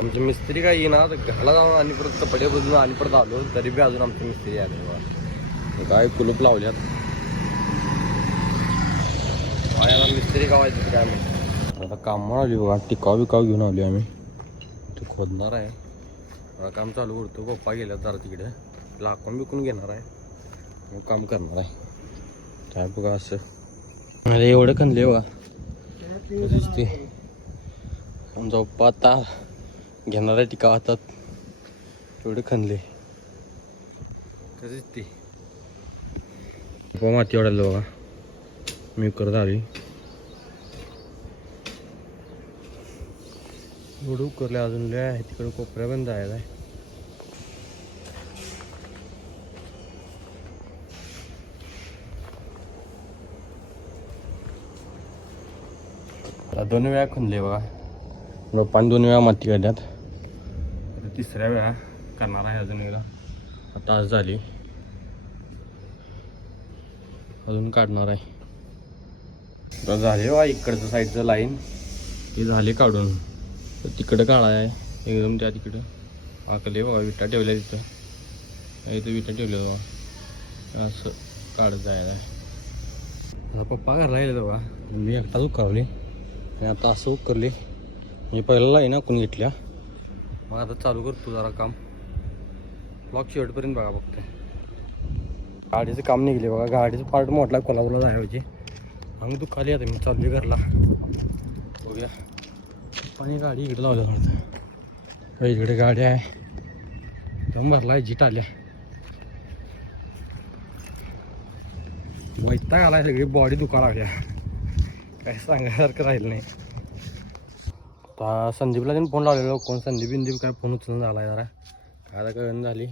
आमचे मिस्त्री काय येणार? घाला जाऊन आणि परत कपडे बदलून आणि परत आलो. तरी बी अजून आमचे मिस्त्री आले बा काय कुलूप लावल्यात. मिस्त्री कावायचं काय आम्ही. आता कामावर आली बघा. टिकाव बिकाव घेऊन आली आम्ही. ते खोदणार आहे. काम चालू करतो. पप्पा गेल्या जरा तिकडे. लाकून बिकून घेणार आहे. मग काम करणार आहे. काय बघा असं. अरे एवढं खणले बघा. तशीच ते आमचा पप्पा आता घेणार आहे टिका हातात एवढे खणले. तसेच ते. माती ओढायला बघा मी करत आली एवढं उकरले अजून लय आहे. तिकडे कोपऱ्या पण जायला आहे दोन वेळा खणले बघा. रोपान दोन वेळा माती काढल्यात. तिसऱ्या वेळा करणार आहे अजून एकदा. आता आज झाली. अजून काढणार आहे. आता झाले वा इकडचं साईडचं लाईन. हे झाले काढून. तर तिकडं काढाय आहे. एकदम त्या तिकडं. आकले बघा विटा ठेवल्या तिथं. इथं विटा ठेवल्या बघा. असं काढत जायला आहे. पप्पा घरला गेले बघा. मी एकटाच उकरवली. आणि आता असं उकरली. म्हणजे पहिला लाईन आखून घेतल्या. मग आता चालू करतो जरा काम. ब्लॉक शेवटपर्यंत बघा फक्त गाडीचं काम निघले बघा. गाडीचं पार्ट मोठला कोल्हापूरला जायची तू खाली आता मी चालली घरला. बघूया. आणि गाडी इकडे लावल्या नव्हतं इकडे गाडी आहे. दम भरला आहे जीट आल्या वैता आला सगळी बॉडी दुखा लागल्या काय सांगायसारखं राहिलं नाही. आता संदीपला त्यांनी फोन लावलेला कोण संदीप बिंदीप काय फोन उचलून झाला जरा. काय आता कळण झाली.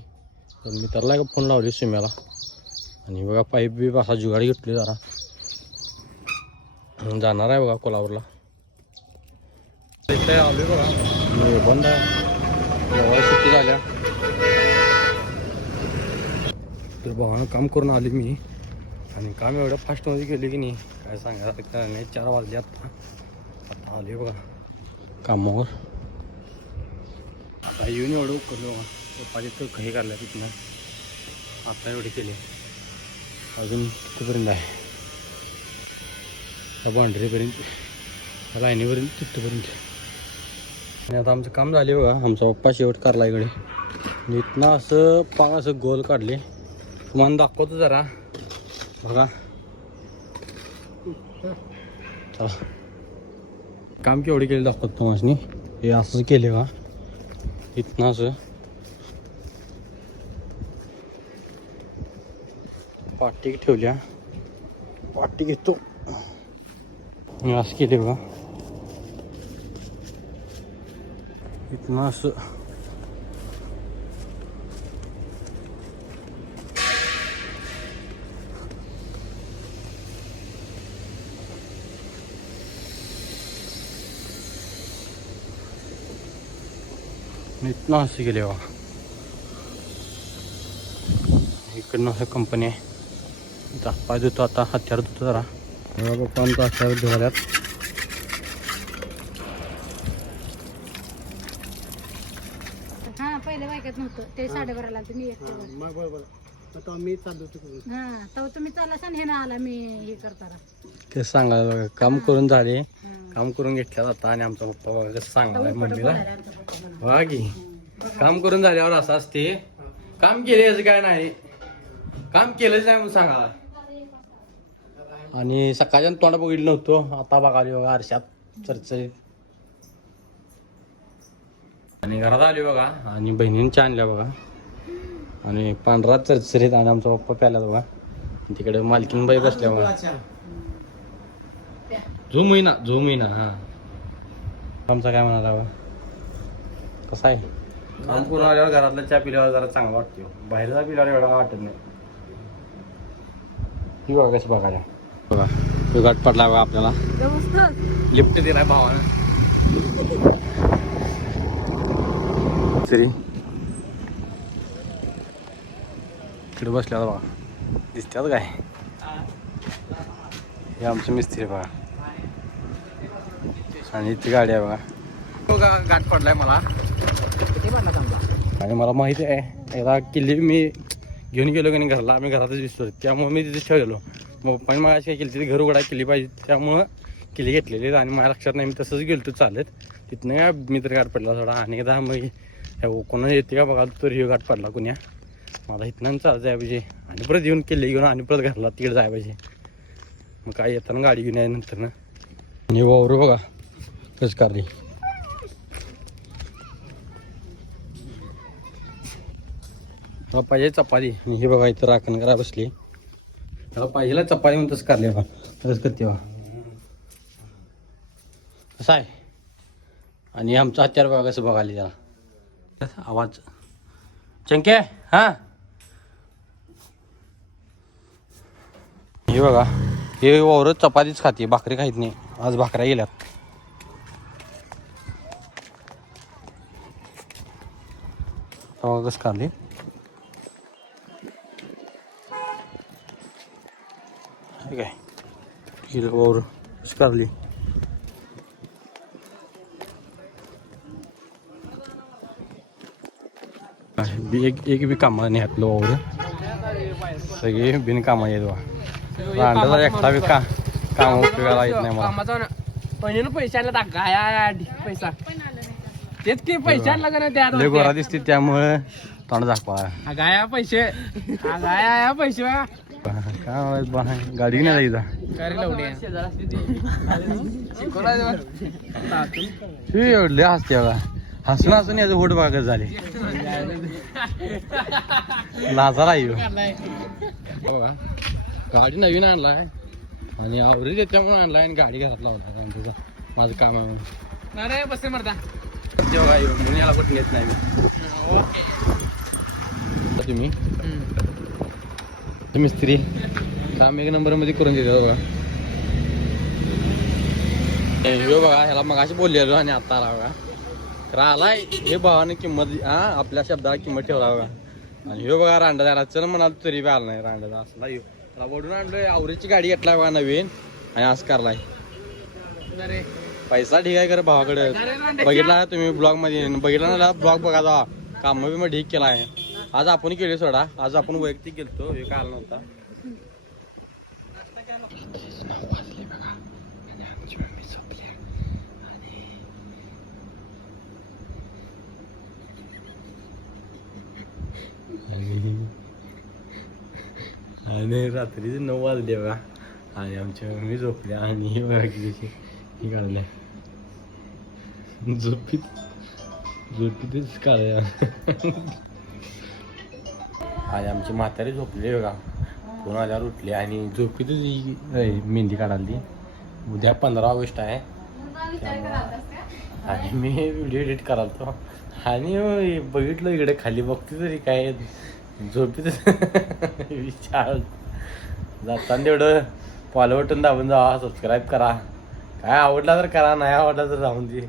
तर मी त्याला एक फोन लावली सिम्याला. आणि बघा पाईप बीप असा जुगाडी घेतली जरा. जाणार आहे बघा कोल्हापूरला. इथे आले बघा. बंद आहे. सुट्टी झाल्या. तर भावानं काम करून आले मी. आणि काम एवढं फास्टमध्ये केले की नाही काय सांगायला काय नाही चार वाजले आता. आता आले बघा. कामावर आता येऊन एवढं उकरलो बघा. तर काही करलं तिथनं. आता एवढे केले. अजून तिथपर्यंत आहे. त्या बाउंड्रीपर्यंत लाईनीपर्यंत तिथपर्यंत. आणि आता आमचं काम झाले बघा. आमचा पप्पा शेवट करला इकडे. इथनं असं पाक असं गोल काढले. तुम्हाला दाखवतो जरा. बघा. चला. काम केवढे केले दाखवत तुम्हाला हे असं केले का? इथनं असं. पाटी ठेवल्या. पाटी घेतो. असं केले बघा. इथनं असं. इथनं असं गेले बा इकडनं असं कंपनी आहे इथं पाय धुतो आता हत्यार धुतो जरा पप्पा आमचा हत्यार धुवाल्यात हा पहिले बायकात नव्हतं. ते साडेबाराला आलते मी मी हा तेव्हा. तुम्ही चालला सण हे ना आला मी हे करताना. ते बघा काम करून झाले. काम करून घेतल्यात आता आणि आमचा पप्पा बघा कसं कुठं मम्मीला. बघा की. काम करून झाल्यावर असं असते. काम केले असं काय नाही. काम केलंच नाही म्हणून सांगा. आणि सकाळच्या तोंड बघितलं नव्हतं. आता बघाली बघा आरशात चरचरीत. आणि घरात आली बघा. आणि बहिणीने चहा आणल्या बघा. आणि पांढरा चरचरीत आणि आमचा पप्पा प्याला बघा. आणि तिकडे मालकीन बाई बसल्या बघा. झूम होईना झूम होईना हा. आमचा काय म्हणाला बघा कसा आहे? काम करून आल्यावर घरातला चहा पिल्यावर जरा चांगला वाटतो बाहेरचा पिल्यावर एवढा वाटत नाही. ही बघा कशी बघायला. बघा तो गाठ पडला बघा आपल्याला. लिफ्ट दिलाय भावानं. तरी. इकडे बसल्या बघा. दिसतात काय? हे आमचे मिस्त्री बघा. आणि इथे गाडी आहे बघा. गाठ पडलाय मला. आणि मला माहिती आहे एकदा किल्ली मी घेऊन गेलो की नाही घरला आम्ही घरातच विसरतो त्यामुळे मी तिथे ठेवलेलो. मग पप्पाने मला अशी काय केली तिथे घर उघडा किल्ली पाहिजे त्यामुळं किल्ली घेतलेली आणि माझ्या लक्षात नाही मी तसंच गेलो चालत. तिथनं काय मी तर गाठ पडला थोडा. आणि एकदा मग कोणा येते का बघा तर ह्यो गाठ पडला कुण्या. मला इथनं चालत जायला पाहिजे. आणि परत येऊन किल्ली घेऊन आणि परत घरला तिकडे जायला पाहिजे. मग काय येताना गाडी घेऊन याय नंतर ना वावर बघा. कसं काढली त्याला पाहिजे चपाती. आणि हे बघा इथं राखण करा बसली. त्याला पाहिजे चपाती म्हणून तसं काढले बा. तसंच करते बा. कसं आहे? आणि आमचं हत्यार बघा कसं बघायला त्याला. आवाज. चंके हा? हे बघा हे वावरत चपातीच खाते भाकरी खात नाही. आज भाकऱ्या गेल्यात तेव्हा कसं काढली हे काय हिरवं वावर कसं काढली एक एक बी कामा नाही आपलं वावर सगळे बिनकामा येत बा रांडाचा एकटा बी का काम उपयोगाला येत नाही मला पहिल्यानं पैसे तेच की पैसे आणला का नाही त्या लय गोरा दिसते त्यामुळे तोंड दाखवा गाया पैसे. हा, गाया या पैसे. काय बा, गाडी नाही जायचा काय रे लवडे एवढले हसते बघा. हसून हसून याचं होट बागत झाले. लाजाला येऊ. गाडी नवीन आणलाय. आणि आवरी त्याच्यामुळे आणलाय आणि गाडी घरात लावला तुझा माझं काम आहे म्हणून. अरे बसे मरता येऊ म्हणून याला कुठून येत नाही मी. तुम्ही? मिस्त्री काम एक नंबरमध्ये करून देतात बघा. हे बघा ह्याला मगाशी बोललेलो आणि आता आला बघा. तर आलाय हे भावाने किंमत हा आपल्या शब्दाला किंमत ठेवला बघा. आणि ह्यो बघा रांडा द्यायला चल म्हणाल तरी बी आला नाही रांडाचा असला ह्यो त्याला आणलोय आवरीची गाडी घेतलाय बघा नवीन. आणि आज करलाय. पैसा ठीक आहे कर भावाकडे. बघितला तुम्ही ब्लॉगमध्ये बघितला ना ब्लॉग बघा जा. काम बी मग ठीक केला आहे आज आपण केले सोडा. आज आपण वैयक्तिक गेलतो हे काल नव्हता. आणि रात्रीचे नऊ वाजले बघा. आणि आमच्या मम्मी झोपल्या आणि काढल्या. झोपीत झोपीतच काढल्या आणि आमची म्हातारी झोपली बघा फोन आल्यावर उठली आणि झोपीतच ही मेहंदी काढाली उद्या पंधरा ऑगस्ट आहे आणि मी व्हिडिओ एडिट करालतो आणि बघितलं इकडे खाली बघते तरी काय झोपीतच विचार जाताना तेवढं फॉलो बटन दाबून जावा सबस्क्राईब करा काय आवडला तर करा नाही आवडला तर राहून दे